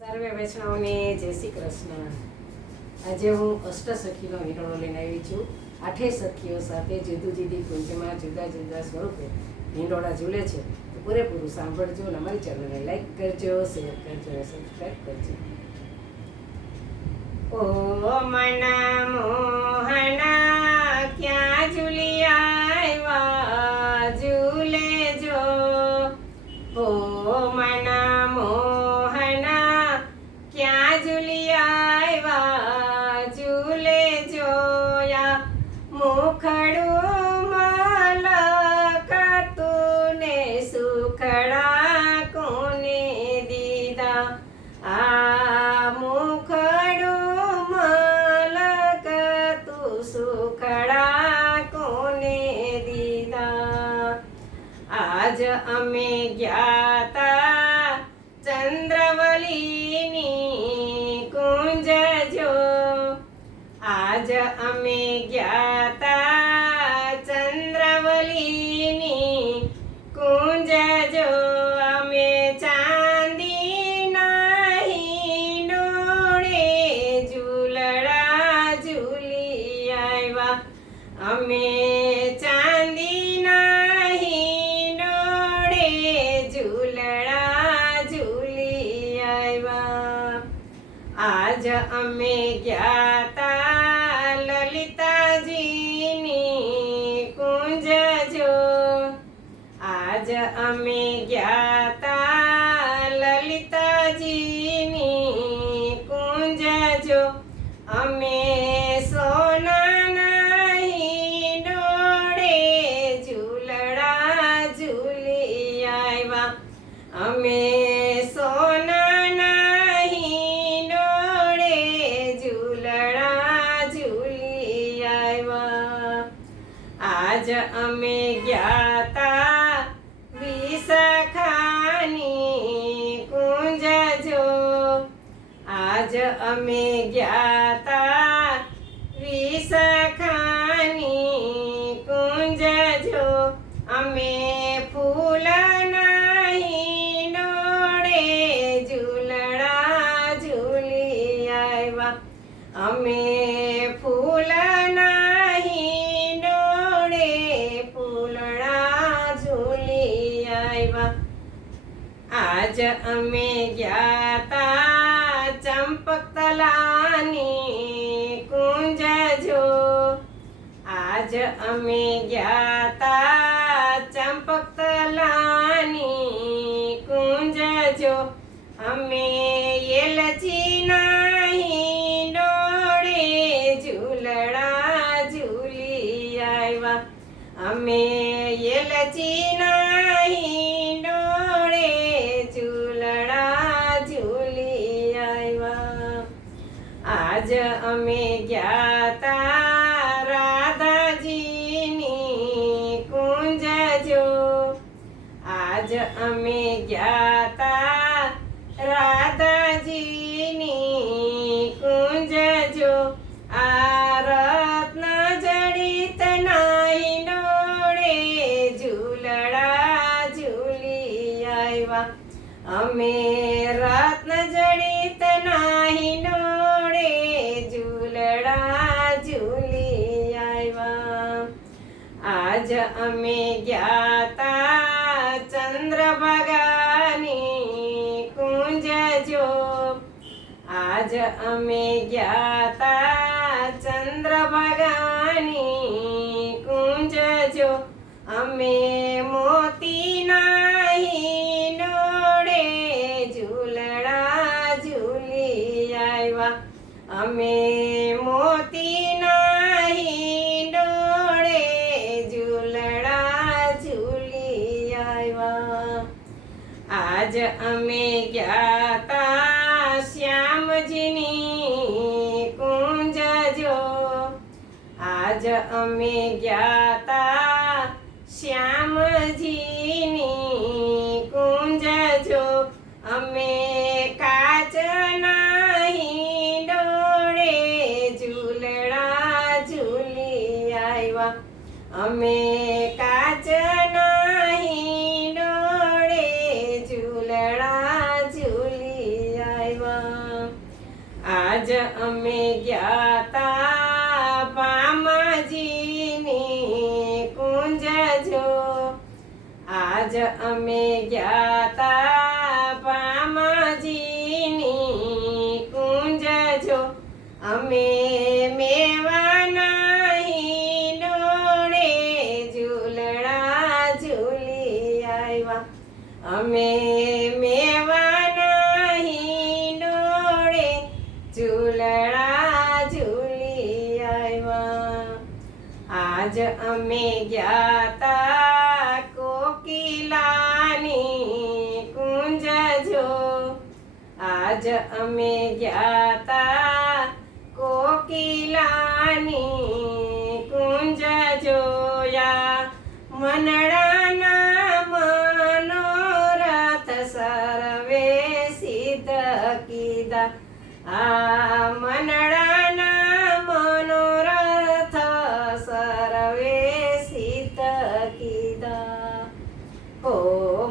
સર્વે વૈષ્ણવને જય શ્રી કૃષ્ણ। આજે હું અષ્ટસખીનો હિંડોળો લઈને આવી છું। આઠે સખીઓ સાથે જુદી જુદી કુંજમાં જુદા જુદા સ્વરૂપે હિંડોળા ઝૂલે છે। તો પૂરેપૂરું સાંભળજો અને અમારી ચેનલને લાઈક કરજો, શેર કરજો અને સબસ્ક્રાઈબ કરજો। ઓ મના મોહના ક્યાં ઝૂલી આવ્યા ઝૂલે જો, ઓ મના મોહના ક્યાં ઝૂલી આવ્યા ઝૂલે જોયા, મુખડું મલકતું ને સુખડા કોને દીધા, આ મુખડું મલકતું સુખડા કોને દીધા। આજ અમે જ્ઞાતા ચંદ્રવલીની કુંજ જો, આજ અમે જ્ઞાતા ચંદ્રવલીની કુંજ જો, અમે ચાંદીના હિંડોળે ઝૂલડા ઝૂલી આવ્યા, અમે ચાંદીના હિંડોળે ઝૂલડા ઝૂલી આવ્યા। આજ અમે જ્ઞાતા લલિતાજીની કુંજ જો, આજ અમે જ્ઞાતા લલિતાજીની કુંજ જો, અમે સોનાના હિંડોળે ઝૂલડા ઝૂલી આવ્યા, અમે સોનાના હિંડોળે ઝૂલડા ઝૂલી આવ્યા। આજ અમે જ્ઞાતા વિશાખાની કુંજ જો, આજ અમે જ્ઞાતા વિશાખાની કુંજ જો, અમે ફૂલના હિંડોળે ઝૂલડા ઝૂલી આવ્યા, અમે ફૂલના હિંડોળે ફૂલડા ઝૂલી આવ્યા। આજ અમે જ્ઞાતા ચંપકતલાની કુંજ જો, આજ અમે જ્ઞાતા ચંપકતલાની કુંજ જો, અમે એલચીના હિંડોળે ઝૂલડા ઝૂલી આવ્યા, અમે એલચીના હિંડોળે ઝૂલડા ઝૂલી આવ્યા। આજ અમે જ્ઞાતા રાધાજીની કુંજ જો, આજ અમે જ્ઞાતા રાધાજીની કુંજ જો, આ રત્ન જડિતના હિંડોળે ઝૂલડા ઝૂલી આવ્યા, અમે રત્ન જડિતના હિંડોળે ઝૂલડા ઝૂલી આવ્યા। આજ અમે જ્ઞાતા ચંદ્રભાગાની કુંજ જો, આજ અમે જ્ઞાતા ચંદ્રભાગાની કુંજ જો, અમે મોતીના હિંડોળે ઝૂલડા ઝૂલી આવ્યા, અમે મોતીના હિંડોળે ઝૂલડા ઝૂલી આવ્યા। આજ અમે જ્ઞાતા શ્યામજીની કુંજ જો, આજ અમે જ્ઞાતા શ્યામજીની કુંજ જો, અમે કાચના હિંડોળે ઝૂલડા ઝૂલી આવ્યા, અમે કાચના હિંડોળે ઝૂલડા ઝૂલી આવ્યા। આજ અમે ગયા તા પામાજીની કુંજ જો આજ અમે ગયા તા પામાજીની કુંજ જો અમે મેવાના હિંડોળે ઝૂલણા ઝૂલી આવ્યા અમે મેવાના હિંડોળે ઝૂલણા ઝૂલી આવ્યા આજ અમે ગયા તા કોકિલાની કુંજ જો આજ અમે ગયા તા કોકિલાની કુંજ જોયા મનડાના મનોરથ સર્વે સિદ્ધ કીધા આ મનડાના મનોરથ સર્વે સિદ્ધ કીધા હો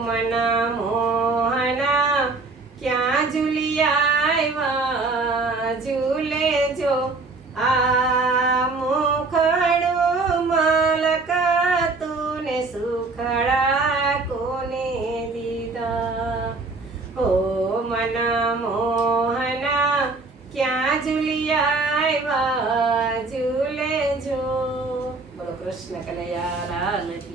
મના મોહના ક્યાં ઝૂલી આવ્યા ઝૂલે જો આ મુખડું મલકાતું ને સુખડા કોને દીધા હો મના મોહના ક્યાં ઝૂલી આવ્યા ઝૂલે જો બોલો કૃષ્ણ કનૈયા લાલ કી